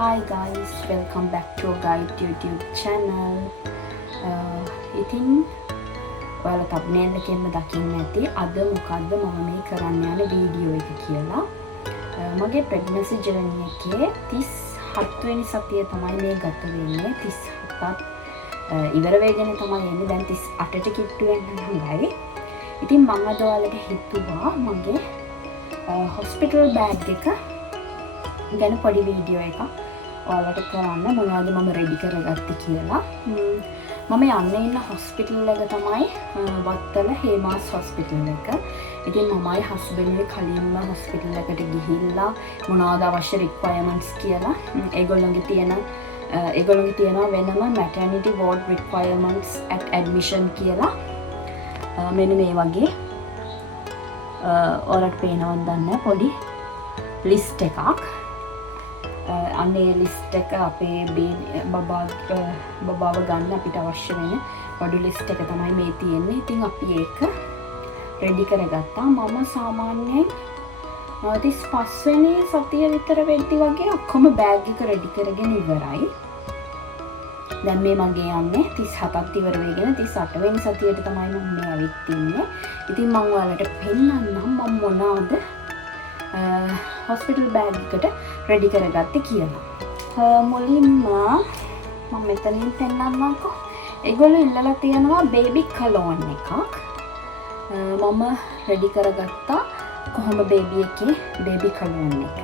Hi guys, welcome back to our guide YouTube channel. ඉතින් ඔයාලා thumbnail එකෙන්ම දකින්න ඇති අද මොකද්ද මම මේ කරන්න යන වීඩියෝ එක කියලා. මගේ pregnancy journey එකේ 37 වෙනි සතිය තමයි මේ ගත වෙන්නේ. 37ත් ඉවර වෙගෙන තමයි එන්නේ. දැන් 38ට කිට්ටු වෙන්න හොඳයි. ඉතින් මම අද ඔයාලට හිතුවා මගේ hospital bag එක ගැන පොඩි වීඩියෝ එකක් ඔයාලට කරන්න මොනවද මම රෙඩි කරගත්තේ කියලා. මම යන්නේ ඉන්න හොස්පිටල් එක තමයි වත්තල හේමාස් හොස්පිටල් එක. ඉතින් මමයි හස්බන්ඩ්ගේ කලින්ම හොස්පිටල් එකට ගිහිල්ලා මොනවද අවශ්‍ය රික්වයර්මන්ට්ස් කියලා ඒගොල්ලන්ගේ තියෙනවා වෙනම maternity ward requirements at admission කියලා. මෙන්න මේ වගේ ඔයාලට පේනවද දන්නේ පොඩි ලිස්ට් එකක්. අන්නේ ලිස්ට් එක අපේ බබාව ගන්න අපිට අවශ්‍ය වෙන පොඩි ලිස්ට් එක තමයි මේ තියෙන්නේ. ඉතින් අපි ඒක රෙඩි කරගත්තා. මම සාමාන්‍යයෙන් 35 වෙනි සතිය විතර වෙද්දි වගේ ඔක්කොම බෑග් එක රෙඩි කරගෙන ඉවරයි. දැන් මේ මගේ යන්නේ 37ත් ඉවර වෙගෙන 38 වෙනි සතියට තමයි මම මේ ඇවිත් ඉන්නේ. ඉතින් මම ඔයාලට පෙන්නන්නම් මම මොනවාද hospital bag එකට ready කරගත්තේ කියලා. මුලින්ම මම මෙතනින් පෙන්නන්නම්කෝ. ඒගොල්ලෝ ඉල්ලලා තියෙනවා baby cologne එකක්. මම ready කරගත්තා කොහොම baby එකේ baby cologne එක.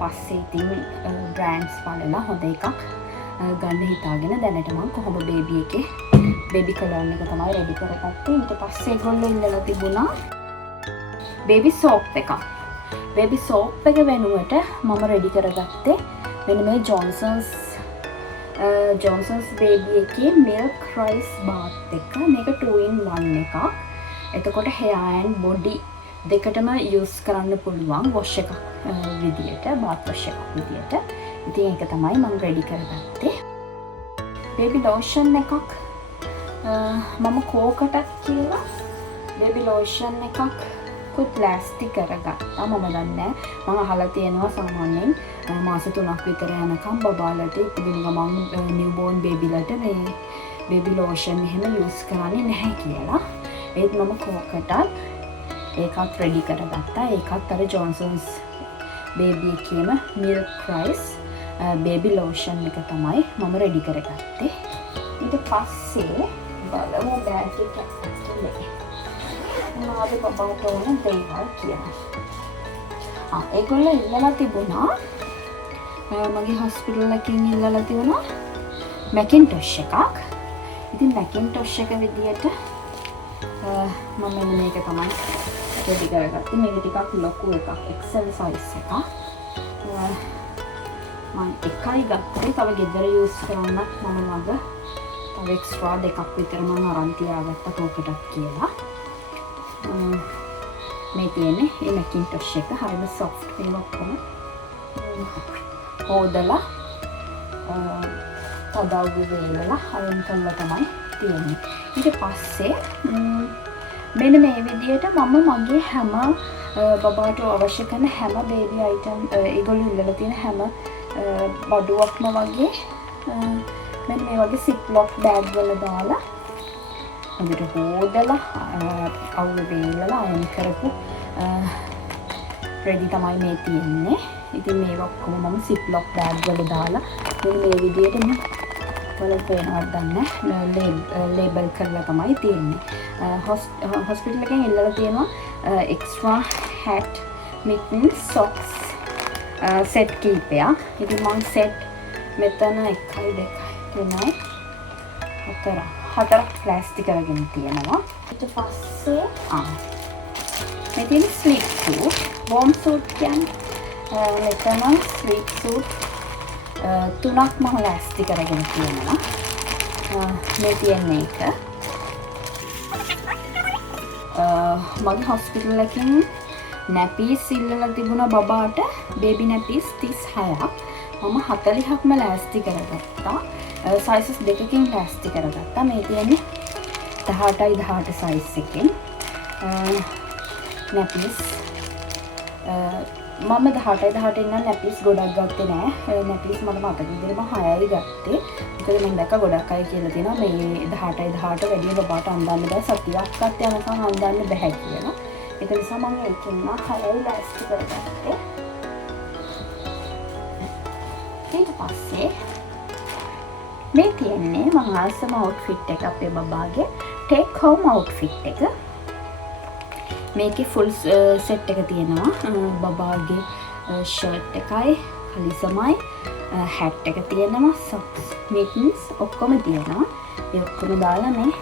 පස්සේ ඉතින් brands බලලා හොඳ එකක් ගන්න හිතාගෙන දැනට මම කොහොම baby එකේ baby cologne එක තමයි ready කරගත්තේ. ඊට පස්සේ ඒගොල්ලෝ ඉල්ලලා තිබුණා baby soap එකක්. baby soap එක වෙනුවට මම ready කරගත්තේ මෙන්න මේ Johnson's baby එකේ milk rice bath එක. මේක 2-in-1 එකක්. එතකොට hair and body දෙකටම use කරන්න පුළුවන් wash එකක් විදියට, bath wash එකක් විදියට. ඉතින් ඒක තමයි මම ready කරගත්තේ. baby lotion එකක් මම කෝකටක් කියලා baby lotion එකක් ප්ලාස්ටික් කරගත්තා. මම දන්නේ මම අහලා තියෙනවා සාමාන්‍යයෙන් මාස 3ක් විතර යනකම් බබාලට ඉපදින ගමන් නිව්බෝර්න් බේබිලට මේ බේබි ලෝෂන් එහෙම යූස් කරන්නේ නැහැ කියලා. ඒත් මම කෝකටත් ඒකත් රෙඩි කරගත්තා. ඒකත් අර ජොන්සන්ස් බේබි එකේම මිල්ක් රයිස් බේබි ලෝෂන් එක තමයි මම රෙඩි කරගත්තේ. ඊට පස්සේ බලමු බෑග් එක ඇතුලේ මොනවද බබාට ඕන දේවල් කියලා. ඒගොල්ලෝ ඉල්ලලා තිබුණා මගේ හොස්පිටල් එකකින් ඉල්ලලා තිබුණා Macintosh එකක්. ඉතින් Macintosh එක විදියට මම මෙන්න මේක තමයි රෙඩි කරගත්තේ. මේක ටිකක් ලොකු එකක් XL size එකක්. මම එකයි ගත්තේ. තව ගෙදර යූස් කරන්න මම ළඟ තව එක්ස්ට්‍රා දෙකක් විතර මම අරන් තියාගත්තා කෝකටක් කියලා. මේ තියෙන්නේ මේ Macintosh එක හරිම soft මේක ඔක්කොම හොදලා තදවු වේලලා අයින් කරලා තමයි තියෙන්නේ. ඊට පස්සේ මෙන්න මේ විදියට මම මගේ හැම බබාට අවශ්‍ය කරන හැම baby item ඒගොල්ලෝ ඉල්ලලා තියෙන හැම බඩුවක්ම වගේ මෙන්න මේ වගේ ziploc bag වල දාලා හොඳට හොදලා අවුල වේලලා අයින් කරපු රෙඩි තමයි මේ තියෙන්නේ. ඉතින් මේක ඔක්කොම මම ziploc bag වල දාලා මේ විදියට වල පේනවත් දන්නේ ලේබල් කරලා තමයි තියෙන්නේ. හොස්පිටල් එකෙන් ඉල්ලලා තියෙනවා extra hat mittens socks set කීපයක්. ඉතින් මම set මෙතන 1 2 3 4 ප්ලාස්ටික් අරගෙන තියෙනවා. ඊට පස්සේ මේ තියෙන ස්ලිප් සූට්, වෝම් සූට් කියන්නේ මෙතන ස්ලිප් සූට් 3ක් මම ප්ලාස්ටික් අරගෙන තියෙනවා. මේ තියෙන්නේ එක. මගේ හොස්පිටල් එකකින් නැපීස් ඉල්ලලා තිබුණා බබාට බේබි නැපීස් 36ක්. මම 40ක්ම ප්ලාස්ටික් කරගත්තා. sizes දෙකකින් ප්ලාස්ටික් කරගත්තා. මේ තියෙන්නේ 18යි 18 size එකකින් නැපීස් මම 18 ඉඳන් නැපිස් ගොඩක් ගත්තේ නෑ. නැපිස් මට මතක විදිහට මම 6යි ගත්තේ. මොකද මම දැක්ක ගොඩක් අය කියලා තියෙනවා මේ 18 වැඩි බබාට අඳන්න බෑ සතියක්වත් යනකම් අඳන්න බෑ කියලා. ඒක නිසා මම ඒකෙන් 6යි ලෑස්ති කරගත්තේ. ඊට පස්සේ මේ තියෙන්නේ මම ආසම අවුට්ෆිට් එක අපේ බබාගේ ටේක් හෝම් අවුට්ෆිට් එක. මේකේ ෆුල් සෙට් එක තියෙනවා බබාගේ ෂර්ට් එකයි කලිසමයි හැට් එක තියෙනවා සොක්ස් මිටන්ස් ඔක්කොම තියෙනවා. ඒ ඔක්කොම දාලා මේ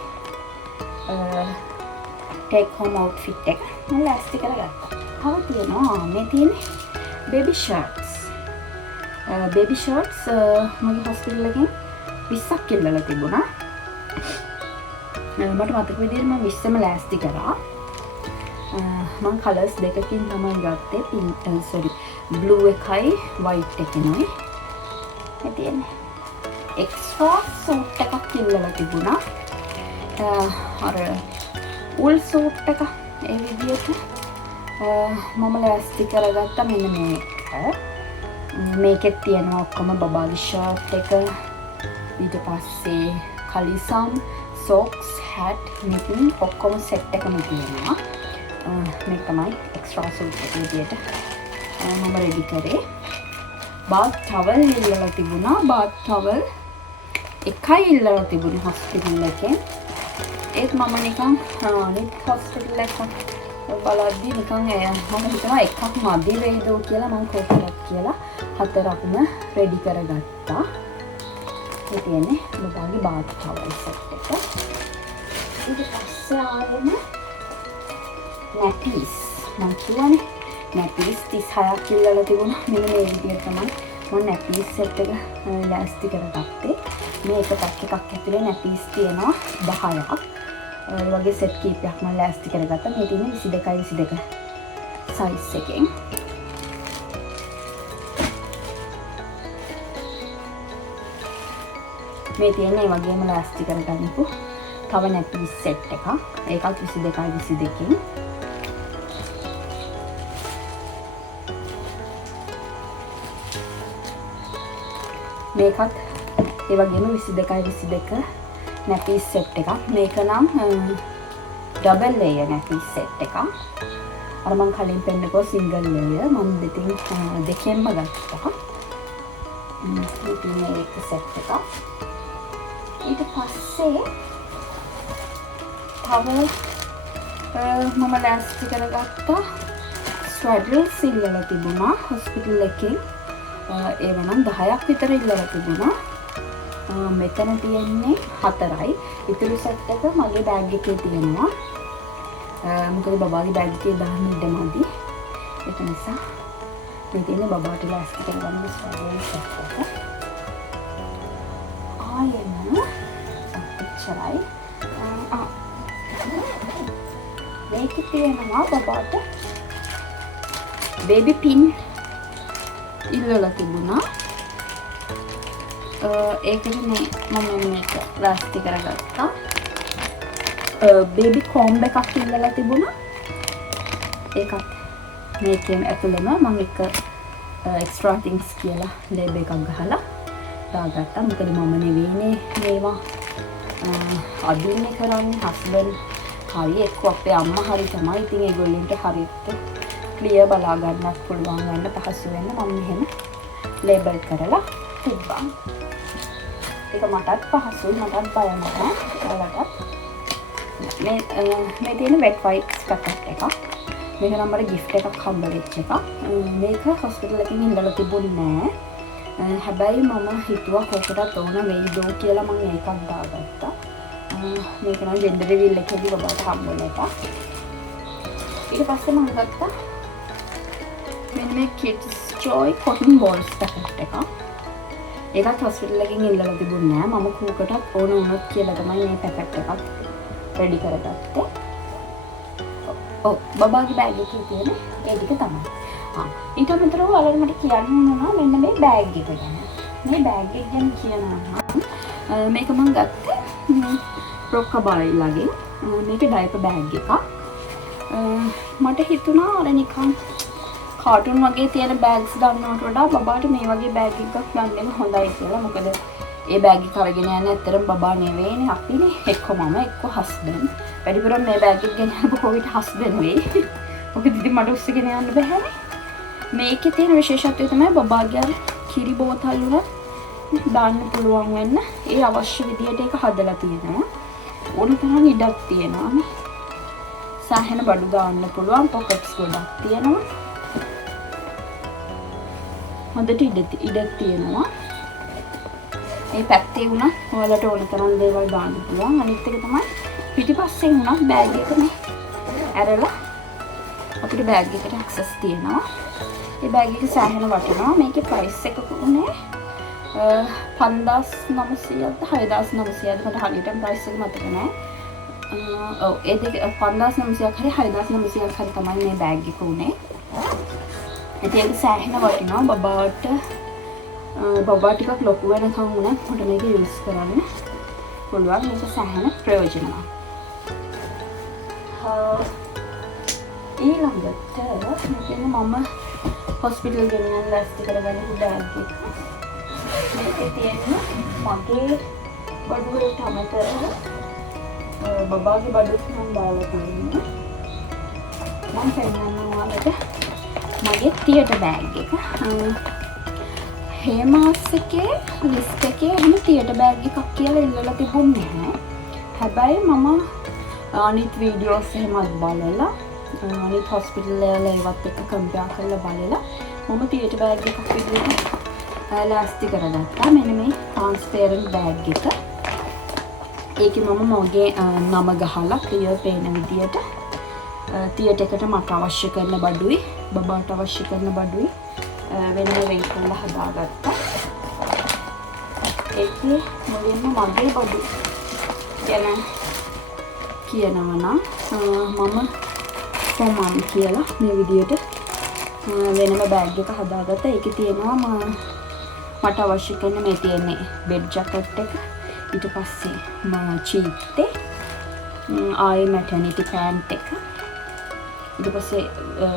ටේක් හෝම් අවුට්ෆිට් එක මම ලෑස්ති කරගත්තා. තව තියෙනවා මේ තියෙන්නේ බේබි ෂර්ට්ස්. බේබි ෂර්ට්ස් මගේ හොස්පිටල් එකෙන් 20ක් ඉල්ලලා තිබුණා. මට මතක විදිහට මම 20ම ලෑස්ති කරා. මම කලර්ස් දෙකකින් තමයි ගත්තේ. බ්ලූ එකයි වයිට් එකනොයි. මේ තියෙන්නේ එක්ස්ට්‍රා සූට් එකක් ඉල්ලලා තිබුණා. අර උල් සූට් එක ඒ විදිහට මම ලෑස්ති කරගත්තා මෙන්න මේක. මේකෙත් තියෙනවා ඔක්කොම බබාගේ ෂර්ට් එක ඊට පස්සේ කලිසම් සොක්ස් හැට් මිටන් ඔක්කොම සෙට් එකම තියෙනවා. මේක තමයි එක්ස්ට්‍රා සූට් එක විදියට මම රෙඩි කරේ. බාත් ටවල් ඉල්ලලා තිබුණා. බාත් ටවල් එකයි ඉල්ලලා තිබුණේ හොස්පිටල් එකෙන්. ඒත් මම නිකන් අනිත් හොස්පිටල් එක බලද්දී නිකන් මම හිතුවා එකක් මදි වෙයිද කියලා මම කොහොමද කියලා 4ක්ම රෙඩි කරගත්තා. මේ තියෙන්නේ බබාගේ බාත් ටවල් සෙට් එක. ඊට පස්සේ ආයෙම නැපිස් මම කියන්නේ නැපිස් 36ක් ඉල්ලලා තිබුණා. මෙන්න මේ විදිහට තමයි මම නැපිස් සෙට් එක ලෑස්ති කරගත්තේ. මේක පැක් එකක් ඇතුලේ නැපිස් තියෙනවා 10ක්. ඒ වගේ සෙට් කීපයක් මම ලෑස්ති කරගත්තා. මේ තියෙන්නේ 22 සයිස් එකෙන්. මේ තියෙන්නේ ඒ වගේම ලෑස්ති කරගන්නපු තව නැපිස් සෙට් එකක්. ඒකත් 22කින්. මේකත් ඒ වගේම 22 නැපිස් සෙට් එකක්. මේක නම් ඩබල් ලේයර් නැපිස් සෙට් එකක්. අර මම කලින් පෙන්නපු සිංගල් ලේයර් මම දෙකෙන්ම ගත්තා. මේක සෙට් එකක්. ඊට පස්සේ තව මම ලෑස්ති කරගත්තා ස්වැඩල්ස් ඉල්ලලා තිබුණා හොස්පිටල් එකේ. ඒව නම් 10ක් විතර ඉල්ලලා තිබුණා. මෙතන තියෙන්නේ 4යි. ඉතුරු සෙට් එක මගේ බෑග් එකේ තියෙනවා. මොකද බබාගේ බෑග් එකේ දාන්න ඉඩමදි. ඒක නිසා මේ තියෙන්නේ බබාට ලෑස්ති කරගන්න ස්වැඩල් සෙට් එක. ආයෙම එච්චරයි. මේකේ තියෙනවා බබාට බේබි පින් ඉල්ලලා තිබුණා. ඒකට මේ මම මේක ලෑස්ති කරගත්තා. බේබි කොම්බ් එකක් ඉල්ලලා තිබුණා. ඒකත් මේකෙන් ඇතුළෙම මම එක එක්ස්ට්‍රා තින්ග්ස් කියලා ලේබල් එකක් ගහලා දාගත්තා. මොකද මම නෙවෙයිනේ මේවා අදින්නේ කරන්නේ හස්බන්ඩ් හරි එක්ක අපේ අම්මා හරි තමයි. ඉතින් ඒගොල්ලන්ට හරියට ක්ලියර් බලා ගන්නත් පුළුවන් ගන්න පහසු වෙන්න මම මෙහෙම ලේබල් කරලා තිබ්බා. ඒක මටත් පහසුයි. මටත් බය නැහැ. ඔයාලටත් මේ තියෙන වෙට් වයිප්ස් පැකට් එකක්. මේක නම් මට gift එකක් හම්බ වෙච්ච එකක්. මේක හොස්පිටල් එකකින් ඉඳලා තිබුණේ නෑ. හැබැයි මම හිතුවා කොහොමදත් ඕන වෙයිද කියලා මම ඒකක් දාගත්තා. මේක නම් ජෙන්ඩර් රිවීල් එකේදී බබාට හම්බ වෙන එකක්. ඊට පස්සේ මම ගත්තා මෙන්න මේ kids joy cotton balls packet එකක්. ඒකත් හොස්පිටල් එකකින් ඉල්ලලා තිබුණේ නෑ. මම කූකටත් ඕන වුණොත් කියලා තමයි මේ පැකට් එකක් රෙඩි කරගත්තේ. ඔව් බබාගේ බෑග් එකේ තියෙන ඒ ටික තමයි. ඊට අමතරව ඔයාලට මට කියන්න ඕන මෙන්න මේ බෑග් එක ගැන. මේ බෑග් එක ගැන කියනවා මේක මම ගත්තේ රොක්කබායිලාගෙන්. මේක ඩයපර් බෑග් එකක්. මට හිතුණා අර නිකන් කාටුන් වගේ තියෙන බෑග්ස් ගන්නවට වඩා බබාට මේ වගේ බෑග් එකක් ගන්න එක හොඳයි කියලා. මොකද ඒ බෑග් එක අරගෙන යන්නේ ඇත්තටම බබා නෙවෙයිනේ අපිනේ. එක්ක මම එක්ක හස්බන්ඩ්. වැඩිපුරම මේ බෑග් එක ගෙන යන බොහෝ විට හස්බන්ඩ් වෙයි. මොකද ඉතින් මට උස්සගෙන යන්න බැහැනේ. මේකේ තියෙන විශේෂත්වය තමයි බබාගේ කිරි බෝතල් වල දාන්න පුළුවන් වෙන්න. ඒ අවශ්‍ය විදියට ඒක හදලා තියෙනවා. ඕන තරම් ඉඩක් තියෙනවා නේ. සාහන බඩු දාන්න පුළුවන් පොකට්ස් ගොඩක් තියෙනවා. හොඳට ඉඩක් තියෙනවා. මේ පැත්තේ වුණත් ඔයාලට ඕන තරම් දේවල් දාන්න පුළුවන්. අනිත් එක තමයි පිටිපස්සෙන් වුණත් බෑග් එක මේ ඇරලා අපිට බෑග් එකට ඇක්සස් තියෙනවා. මේ බෑග් එක සෑහෙන වටිනවා. මේකේ ප්‍රයිස් එක උනේ 5900ද 6900ද මට හරියට ප්‍රයිස් එක මතක නැහැ. ඔව් ඒ දෙක 5900ක් හරි 6900ක් හරි තමයි මේ බෑග් එක උනේ. ඉතින් ඒක සෑහෙන වටිනවා. බබා ටිකක් ලොකු වෙනකම් වුණත් මට මේක යූස් කරන්න පුළුවන්. මේක සෑහෙන ප්‍රයෝජනවත්. ඊළඟට මෙතන මම හොස්පිටල් ගෙනියන්න ලෑස්ති කරගන්න බෑග් එක. මේකේ තියෙන මගේ බඩුවට අමතරව බබාගේ බඩුත් මම දාලා තියෙනවා. මම පෙන්නන්නම් ඔයාලට මගේ තියටර් බෑග් එක. හේමාස්කේ ලිස්ට් එකේ එහෙම තියටර් බෑග් එකක් කියලා ඉල්ලලා තිබුණේ නැහැ. හැබැයි මම අනිත් වීඩියෝස් එහෙමත් බලලා අනිත් හොස්පිටල් වල ඒවත් එක්ක කම්පෙයාර් කරලා බලලා මම තියටර් බෑග් එකක් විදිහට ලෑස්ති කරගත්තා. මෙන්න මේ ට්‍රාන්ස්පරන්ට් බෑග් එක. ඒකේ මම මගේ නම ගහලා ක්ලියර් පේන විදිහට තියටර් එකට මට අවශ්‍ය කරන බඩුයි බබාට අවශ්‍ය කරන බඩුයි වෙන වෙන් කරලා හදාගත්තා. ඒකේ මුලින්ම මගේ බඩු ගැන කියනවා නම් මම සෝමන් කියලා මේ විදිහට වෙනම බෑග් එක හදාගත්තා. ඒකේ තියෙනවා මට අවශ්‍ය කරන මේ තියෙන්නේ බෙඩ් ජැකට් එක, ඊට පස්සේ චීත්තේ, ආයි මැටර්නිටි පැන්ට් එක, ඊට පස්සේ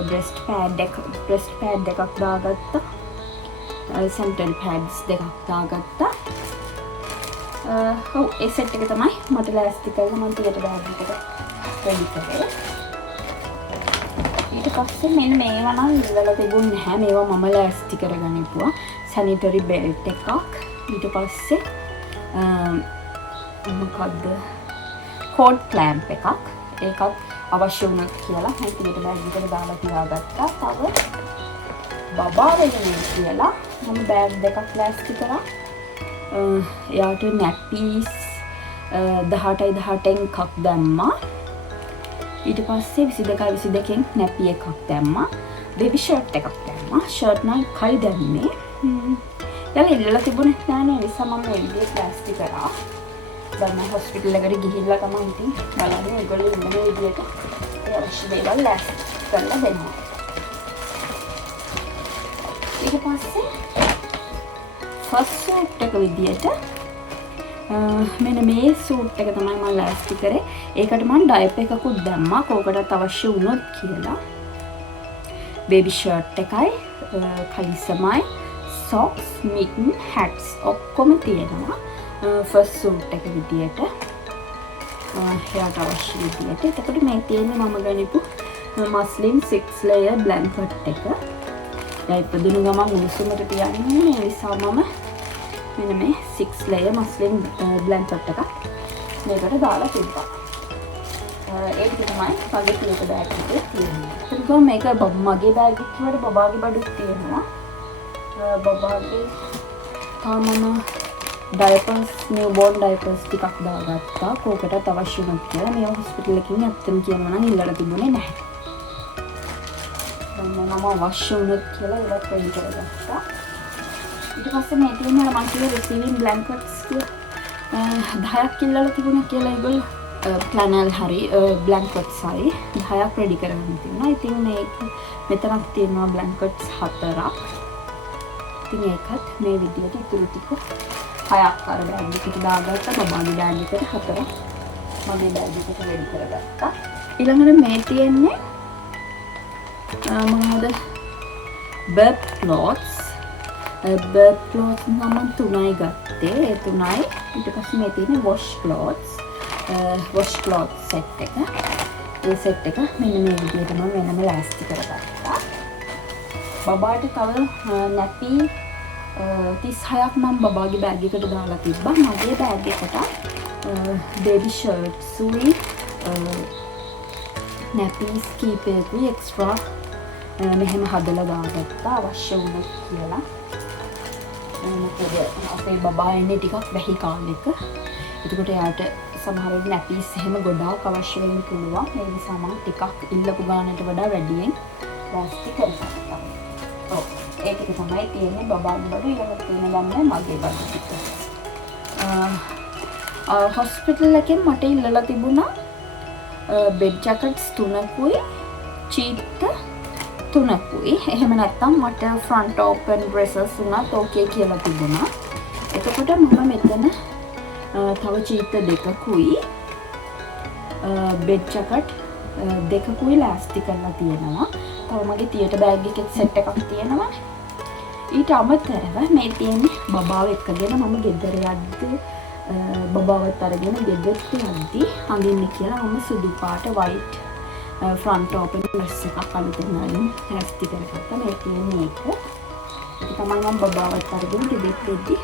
බ්‍රෙස්ට් පෑඩ් එකක් දාගත්තා, සෙන්ටර් පැඩ්ස් දෙකක් දාගත්තා. ඔව් ඒ සෙට් එක තමයි මට ලෑස්ති කරලා මම තියටර් බෑග් එකට රෙඩි කරේ. ඊට පස්සේ මෙන්න මේවා නම් ඉල්ලලා තිබුණේ නැහැ. මේවා මම ලෑස්ති කරගෙන ඉපුවා. සැනිටරි බෙල්ට් එකක්, ඊට පස්සේ මොකද්ද කෝඩ් ක්ලෑම්ප් එකක්. ඒකත් අවශ්‍ය වුණා කියලා මම තියටර් බෑග් එකට දාලා තියාගත්තා. තව බබා වෙනුවෙන් කියලා මම බෑග් දෙකක් ලෑස්ති කරා. එයාට නැප්පීස් 18යි 18න් එකක් දැම්මා. ඊට පස්සේ 22න් නැපි එකක් දැම්මා. බේබි ෂර්ට් එකක් දැම්මා. ෂර්ට් නම් කයි දැම්මේ. යාළ ඉල්ලලා තිබුණේ නැහැ නිසා මම මේ විදිහට ලෑස්ති කරා. දැන් මම හොස්පිටල් එකට ගිහිල්ලා තමයි ඉතින් බලන්නේ ඒගොල්ලෝ ඉන්න විදිහට ඒ අවශ්‍ය දේවල් ලෑස්ති කරලා දෙනවා. ඊට පස්සේ ෆස්ට් සූට් එක විදිහට මෙන්න මේ සූට් එක තමයි මම ලෑස්ති කරේ. ඒකට මම ඩයපර් එකකුත් දැම්මා කෝකටත් අවශ්‍ය වුණොත් කියලා. බේබි ෂර්ට් එකයි කලිසමයි සොක්ස් මිටන් හැට්ස් ඔක්කොම තියෙනවා ෆස්ට් සූට් එක විදිහට. එයාට අවශ්‍ය විදිහට. එතකොට මේ තියෙන්නේ මම ගනිපු මස්ලින් 6 layer blanket එක. ඩයපර් දුන්න ගමන් උණුසුමට තියන්නේ ඒ නිසා මම මෙන්න මේ 6 layer මස්ලින් blanket එකක් මේකට දාලා තිබ්බා. ඒක තමයි මගේ තියටර් බෑග් එකේ තියෙන්නේ. ඒක මේක මගේ බෑග් එකේ වල බබාගේ බඩුත් තියෙනවා. බබාගේ තාමම ඩයපර්ස් නිව්බෝර්න් ඩයපර්ස් ටිකක් දාගත්තා. කෝකටත් අවශ්‍ය වුණත් කියලා. මේවා හොස්පිටල් එකකින් ඇත්තම කියනවා නම් ඉල්ලලා තිබුණේ නැහැ. මම අවශ්‍ය වුණොත් කියලා ඒවත් රෙඩි කරගත්තා. ඊට පස්සේ මේ තියෙන මම කිව්ව රිසීවිංగ్ බ්ලැන්කට්ස් 10ක් ඉල්ලලා තිබුණා කියලා ඒගොල්ලෝ ප්ලැනල් හරි බ්ලැන්කට්ස් හරි 10ක් රෙඩි කරගන්න තියෙනවා. ඉතින් මේක මෙතනක් තියෙනවා බ්ලැන්කට්ස් 4ක්. ඉතින් ඒකත් මේ විදිහට ඉතුරු ටික 6ක් අර බෑග් එකට දාගත්තා. බබාගේ බෑග් එකට 4ක් මගේ බෑග් එකට රෙඩි කරගත්තා. ඊළඟට මේ තියෙන්නේ මොනවද burp cloths. burp cloths නම් 3යි ගත්තේ. ඒ 3යි. ඊට පස්සේ මේ තියෙන wash cloths. wash cloth set එක. ඒ set එක මෙන්න මේ විදිහට මම වෙනම ලෑස්ති කරගත්තා. බබාට තව නැපි 36ක් නම් බබාගේ බෑග් එකට දාලා තිබ්බා. මගේ බෑග් එකට baby shirts උයි නැපීස් කීපයකුයි එක්ස්ට්‍රා මෙහෙම හදලා දාගත්තා අවශ්‍ය වුණොත් කියලා. මොකද අපේ බබා ඉන්නේ ටිකක් වැහි කාලෙක. එතකොට එයාට සමහර වෙලාවට නැපීස් එහෙම ගොඩාක් අවශ්‍ය වෙන්න පුළුවන්. ඒ නිසා මම ටිකක් ඉල්ලපු ගානට වඩා වැඩියෙන් ලෑස්ති කරගත්තා. ඔව් ඒක තමයි තියෙන්නේ බබාගේ බඩු ඊළඟට තියෙන ගන්නේ මගේ බඩු ටික. හොස්පිටල් එකෙන් මට ඉල්ලලා තිබුණා බෙඩ් ජැකට්ස් 3කුයි චීත්ත 3කුයි. එහෙම නැත්නම් මට ෆ්‍රන්ට් ඕපන් ඩ්‍රෙසස් උනත් ඕකේ කියලා තිබුණා. එතකොට මම මෙතන තව චීත්ත 2කුයි බෙඩ් ජැකට් 2කුයි ලෑස්ති කරලා තියෙනවා. තව මගේ තියටර් බෑග් එකේ සෙට් එකක් තියෙනවා. ඊට අමතරව මේ තියෙන්නේ බබාව එක්කගෙන මම ගෙදර යද්දී බබාවත් අරගෙන ගෙදරට යද්දී අඳින්න කියලා මම සුදු පාට white front open dress එකක් අලුතෙන් ලෑස්ති කරගත්තා. මේ තියෙන්නේ ඒක. ඒක තමයි මම බබාවත් අරගෙන ගෙදරට එද්දී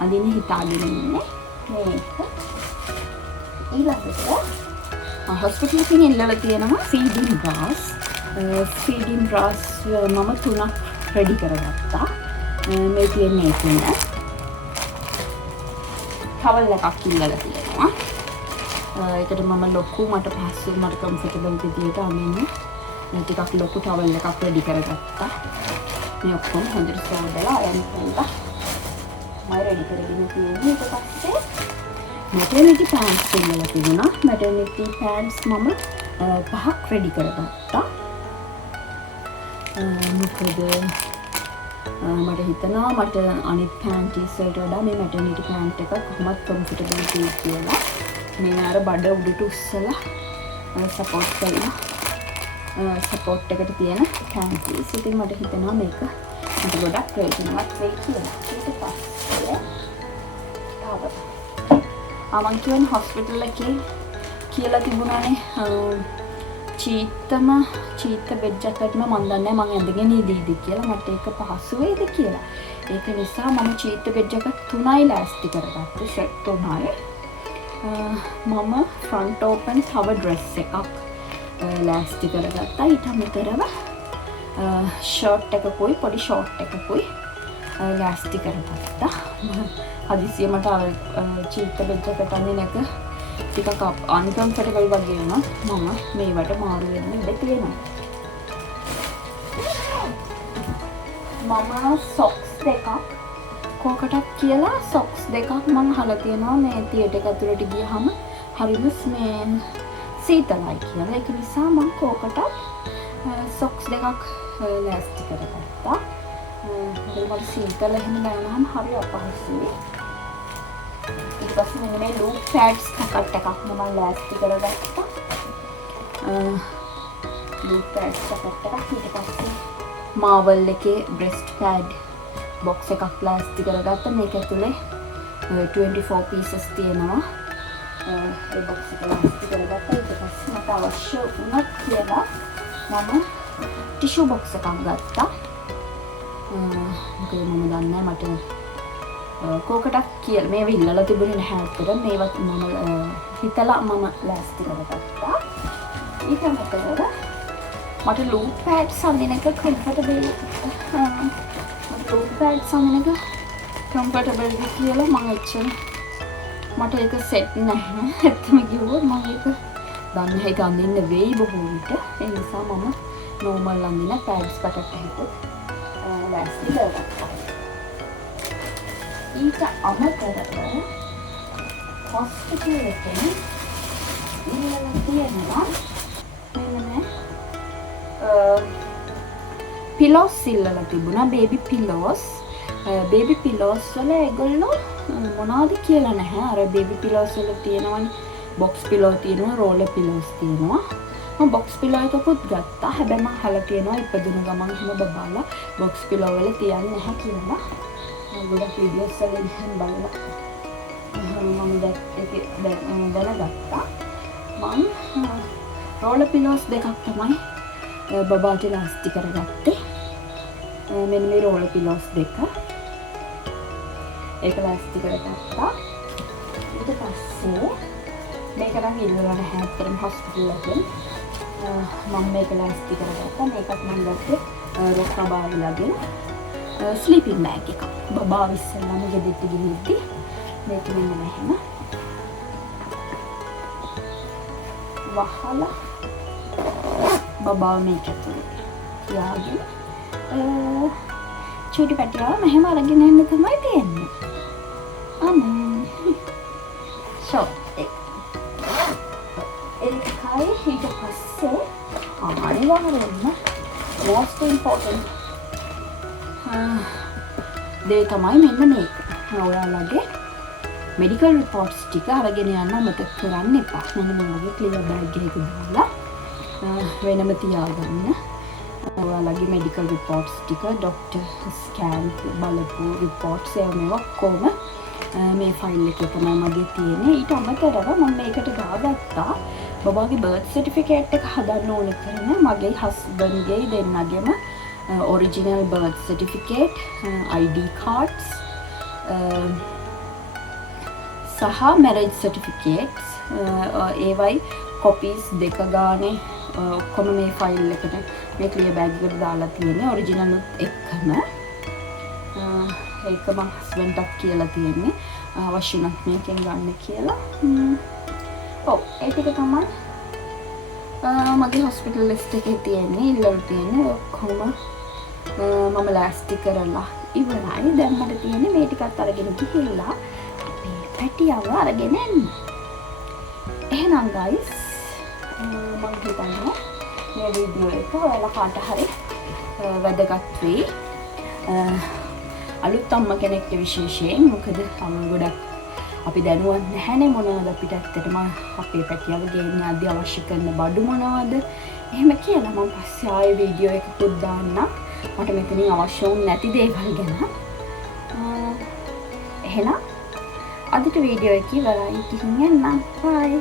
අඳින්න හිතාගෙන ඉන්නේ. මේක. ඊළඟට හොස්පිටල් එකකින් ඉල්ලලා තියෙනවා feeding bras. feeding bras මම 3ක් රෙඩි කරගත්තා. මේ තියෙන්නේ ඒක. towel එකක් ඉල්ලලා තියෙනවා. ඒකට මම ලොකු මට පහසු මට කම්ෆර්ටබල් විදියට අමින්න ටිකක් ලොකු towel එකක් රෙඩි කරගත්තා. මේ ඔක්කොම හොඳට සෝදලා අයන් කරලා මම රෙඩි කරගෙන තියෙන්නේ. ඊට පස්සේ maternity pants ඉල්ලලා තිබුණා. maternity pants මම 5ක් රෙඩි කරගත්තා. මොකද මට හිතනවා මට අනිත් පැන්ටිස් වලට වඩා මේ මැටර්නිටි පැන්ට් එක කොහොමද කම්ෆර්ටබල් කියලා. මේ අර බඩ උඩට උස්සලා සපෝට් කරලා සපෝට් එකට තියෙන පැන්ටිස්. ඉතින් මට හිතෙනවා මේක මට ගොඩක් ප්‍රයෝජනවත් වෙයි කියලා. ඊට පස්සේ මම කියන්නේ හොස්පිටල් එකේ කියලා තිබුණානේ චීත්ත බෙඩ් ජැකට්ම මම දන්නේ මම ඇඳගෙන ඉදීද කියලා. මට ඒක පහසු වෙයිද කියලා. ඒක නිසා මම චීත්ත බෙඩ් ජැකට් 3යි ලෑස්ති කරගත්තේ. සෙට් 3යි. මම ෆ්‍රන්ට් ඕපන් තව ඩ්‍රෙස් එකක් ලෑස්ති කරගත්තා. ඊට අමතරව ෂර්ට් එකකුයි පොඩි ෂෝට් එකකුයි ලෑස්ති කරගත්තා. හදිසියෙ මට චීත්ත බෙඩ් ජැකට් අඳින එක ටිකක් අන්කම්ෆර්ටබල් වගේ වුණා. මම මේවට මාරු වෙන්න ඉඩ තියෙනවා. මම සොක්ස් දෙකක් කෝකටක් කියලා සොක්ස් දෙකක් මම අහලා තියෙනවා මේ තියටර් එක ඇතුළට ගියහම හරිම මේ සීතලයි කියලා. ඒක නිසා මම කෝකටක් සොක්ස් දෙකක් ලෑස්ති කරගත්තා. ඒක සීතල එහෙම නැවනහම හරි අපහසුයි. ඊට පස්සේ මෙන්න මේ ලූප් පැඩ්ස් පැකට් එකක් මම ලෑස්ති කරගත්තා. ලූප් පැඩ්ස් පැකට් එකක්. ඊට පස්සේ මාවල් එකේ බ්‍රෙස්ට් පැඩ් බොක්ස් එකක් ලෑස්ති කරගත්තා. මේක ඇතුලේ 24 pieces තියෙනවා. ඒ බොක්ස් එක ලෑස්ති කරගත්තා. ඊට පස්සේ මට අවශ්‍ය වුණත් කියලා මම ටිෂු බොක්ස් එකක් ගත්තා. මොකද මම දන්නේ මට කෝකටක් කියලා මේව ඉල්ලලා තිබුණේ නැහැ අතට. මේවත් මම හිතලා මම ලෑස්ති කරගත්තා. ඊට අමතරව මට ලූප් පැඩ්ස් අඳින එක කම්ෆර්ටබල් ලූප් පැඩ්ස් අඳින එක කම්ෆර්ටබල් කියලා මම එච්චර මට ඒක සෙට් නැහැ. ඇත්තම කිව්වොත් මම ඒක දන්නේ නැහැ ඒක අඳින්න වෙයි බොහෝ විට. ඒ නිසා මම නෝමල් අඳින පැඩ්ස් පැකට් එකක් ලෑස්ති කරගත්තා. ඊට අමතරව හොස්පිටල් එකෙන් ඉල්ලලා තියෙනවා මෙන්න පිලෝස් ඉල්ලලා තිබුණා. බේබි පිලෝස්. බේබි පිලෝස් වල ඒගොල්ලෝ මොනවද කියලා නැහැ. අර බේබි පිලෝස් වල තියෙනවනේ බොක්ස් පිලෝ තියෙනවා, රෝලර් පිලෝස් තියෙනවා. මම බොක්ස් පිලෝ එකකුත් ගත්තා. හැබැයි මම අහලා තියෙනවා ඉපදුණු ගමන් එහෙම බබාලා බොක්ස් පිලෝ වල තියන්නේ නැහැ කියලා. මම ගොඩක් වීඩියෝස් වල ඉතින් බලලා මම දැනගත්තා. මම රෝලර් පිලෝස් දෙකක් තමයි බබාට ලාස්ති කරගත්තේ. මෙන්න මේ රෝලර් පිලෝස් දෙක. ඒක ලාස්ති කරගත්තා. ඊට පස්සේ මේක නම් ඉල්ලලා නැහැ අතරම හොස්පිටල් එකෙන්. මම මේක ලාස්ති කරගත්තා. මේකත් මම ගත්තේ රොක්කබාවිලාගෙන් ස්ලීපින් බෑග් එකක්. බබා ඉස්සෙල්ලාම ගෙදෙට්ට ගිහිද්දි මේක මෙන්න මෙහෙම වහලා බබාව මේක ඇතුළේ තියාගෙන චූටි පැටියාව මෙහෙම අරගෙන එන්න තමයි තියෙන්නේ. අනේ ඒකයි ඊට පස්සේ අනිවාර්යෙන්ම most important දේ තමයි මෙන්න මේක. ඔයාලගේ මෙඩිකල් රිපෝට්ස් ටික අරගෙන යන්න අමතක කරන්න එපා. මෙන්න මේ වගේ ක්ලියර් බෑග් එකක දාලා වෙනම තියාගන්න. ඔයාලගේ මෙඩිකල් රිපෝට්ස් ටික ડોක්ටර් ස්කෑන් බලපු රිපෝට්ස් ඒවා ඔක්කොම මේ ෆයිල් එකේ තමයි මගේ තියෙන්නේ. ඊට අමතරව මම මේකට දාගත්තා බබාගේ බර්ත් සර්ටිෆිකේට් එක හදන්න ඕන කරන මගේ හස්බන්ඩ්ගේ දෙන්නගෙම original birth certificate, ID cards සහ මැරේජ් සර්ටිෆිකේට්ස් ඒවයි කොපීස් දෙක ගානේ ඔක්කොම මේ ෆයිල් එකට මේ ක්ලියර් බෑග් එකට දාලා තියෙන්නේ ඔරිජිනල් උත් එක්කම. ඒක මම හස්බන්ඩ්ටත් කියලා තියෙන්නේ අවශ්‍ය නම් මේකෙන් ගන්න කියලා. ඔව් ඒ ටික තමයි මගේ හොස්පිටල් ලිස්ට් එකේ තියෙන්නේ. ඉල්ලලා තියෙන්නේ ඔක්කොම මම ලාස්ති කරලා ඉවරයි. දැන් මට තියෙන්නේ මේ ටිකත් අරගෙන ගිහිල්ලා අපේ පැටියව අරගෙන එන්න. එහෙනම් guys මම හිතනවා මේ වීඩියෝ එක ඔයාලා කාට හරි වැදගත් වෙයි. අලුත් අම්මා කෙනෙක්ට විශේෂයෙන් මොකද ගොඩක් අපි දැනුවත් නැහැනේ මොනවද අපිට ඇත්තටම අපේ පැටියව ගේන්න ආදී අවශ්‍ය කරන බඩු මොනවද එහෙම කියලා. මම පස්සේ ආයේ වීඩියෝ එකකුත් දාන්නම් මට මෙතනින් අවශ්‍ය වුන් නැති දේවල් ගැන. එහෙනම් අදට වීඩියෝ එක ඉවරයි. ගිහින් එන්නම්. බයි.